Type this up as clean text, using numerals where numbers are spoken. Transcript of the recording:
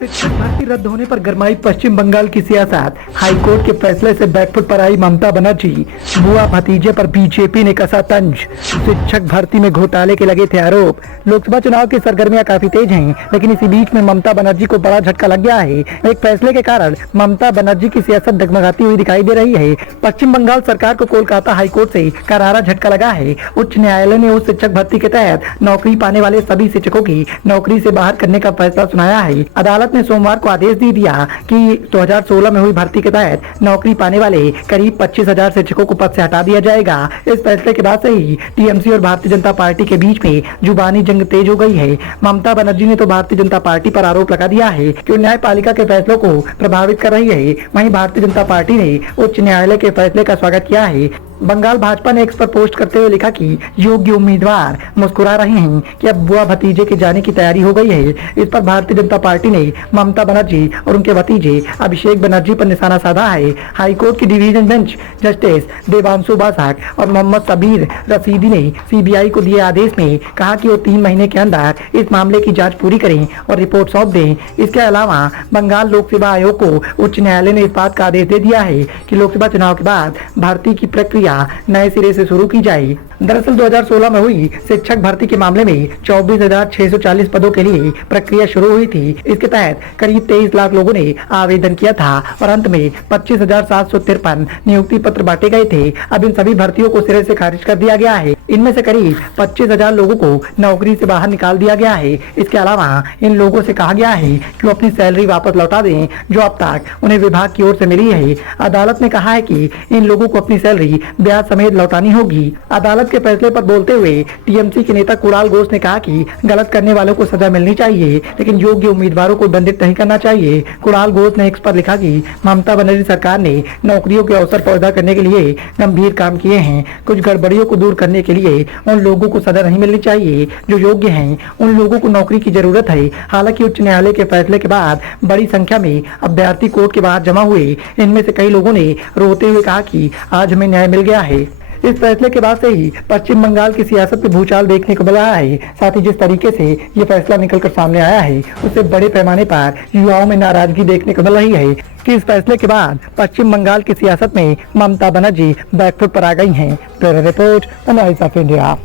शिक्षक भर्ती रद्द होने पर गरमाई पश्चिम बंगाल की सियासत। हाईकोर्ट के फैसले से बैकफुट पर आई ममता बनर्जी। बुआ भतीजे पर बीजेपी ने कसा तंज। शिक्षक भर्ती में घोटाले के लगे थे आरोप। लोकसभा चुनाव की सरगर्मियां काफी तेज हैं, लेकिन इसी बीच में ममता बनर्जी को बड़ा झटका लग गया है। एक फैसले के कारण ममता बनर्जी की सियासत डगमगाती हुई दिखाई दे रही है। पश्चिम बंगाल सरकार को कोलकाता हाईकोर्ट से करारा झटका लगा है। उच्च न्यायालय ने उस शिक्षक भर्ती के तहत नौकरी पाने वाले सभी शिक्षकों की नौकरी से बाहर करने का फैसला सुनाया है। अदालत ने सोमवार को आदेश दे दिया कि 2016 में हुई भर्ती के तहत नौकरी पाने वाले करीब 25,000 शिक्षकों को पद से हटा दिया जाएगा। इस फैसले के बाद से ही टीएमसी और भारतीय जनता पार्टी के बीच में जुबानी जंग तेज हो गई है। ममता बनर्जी ने तो भारतीय जनता पार्टी पर आरोप लगा दिया है कि वो न्यायपालिका के फैसलों को प्रभावित कर रही है। वहीं भारतीय जनता पार्टी ने उच्च न्यायालय के फैसले का स्वागत किया है। बंगाल भाजपा ने एक्स पर पोस्ट करते हुए लिखा कि योग्य उम्मीदवार मुस्कुरा रहे हैं कि अब बुआ भतीजे के जाने की तैयारी हो गई है। इस पर भारतीय जनता पार्टी ने ममता बनर्जी और उनके भतीजे अभिषेक बनर्जी पर निशाना साधा है। हाईकोर्ट की डिवीजन बेंच जस्टिस देवांशु बासक और मोहम्मद सबीर रशीदी ने सीबीआई को दिए आदेश में कहा कि वो 3 महीने के अंदर इस मामले की जाँच पूरी करें और रिपोर्ट सौंप दें। इसके अलावा बंगाल लोक सेवा आयोग को उच्च न्यायालय ने इस बात का आदेश दे दिया है कि लोकसभा चुनाव के बाद भर्ती की प्रक्रिया नए सिरे से शुरू की जाए। दरअसल 2016 में हुई शिक्षक भर्ती के मामले में 24,640 पदों के लिए प्रक्रिया शुरू हुई थी। इसके तहत करीब 23 लाख लोगों ने आवेदन किया था और अंत में 25,753 नियुक्ति पत्र बांटे गए थे। अब इन सभी भर्तियों को सिरे से खारिज कर दिया गया है। इनमें से करीब 25,000 लोगों को नौकरी से बाहर निकाल दिया गया है। इसके अलावा इन लोगों से कहा गया है कि वो अपनी सैलरी वापस लौटा दें जो अब तक उन्हें विभाग की ओर से मिली है। अदालत ने कहा है कि इन लोगों को अपनी सैलरी ब्याज समेत लौटानी होगी। अदालत के फैसले पर बोलते हुए टीएमसी के नेता कुणाल घोष ने कहा कि गलत करने वालों को सजा मिलनी चाहिए, लेकिन योग्य उम्मीदवारों को दंडित नहीं करना चाहिए। कुणाल घोष ने एक्स पर लिखा कि ममता बनर्जी सरकार ने नौकरियों के अवसर पैदा करने के लिए गंभीर काम किए हैं। कुछ गड़बड़ियों को दूर करने के लिए उन लोगों को सजा नहीं मिलनी चाहिए जो योग्य हैं। उन लोगों को नौकरी की जरूरत है। हालांकि उच्च न्यायालय के फैसले के बाद बड़ी संख्या में अभ्यर्थी कोर्ट के बाहर जमा हुए। इनमें से कई लोगों ने रोते हुए कहा कि आज हमें न्याय मिल गया है। इस फैसले के बाद से ही पश्चिम बंगाल की सियासत में भूचाल देखने को मिला है। साथ ही जिस तरीके से ये फैसला निकलकर सामने आया है, उससे बड़े पैमाने पर युवाओं में नाराजगी देखने को मिल रही है कि इस फैसले के बाद पश्चिम बंगाल की सियासत में ममता बनर्जी बैकफुट पर आ गई हैं। Bureau report, the voice of India.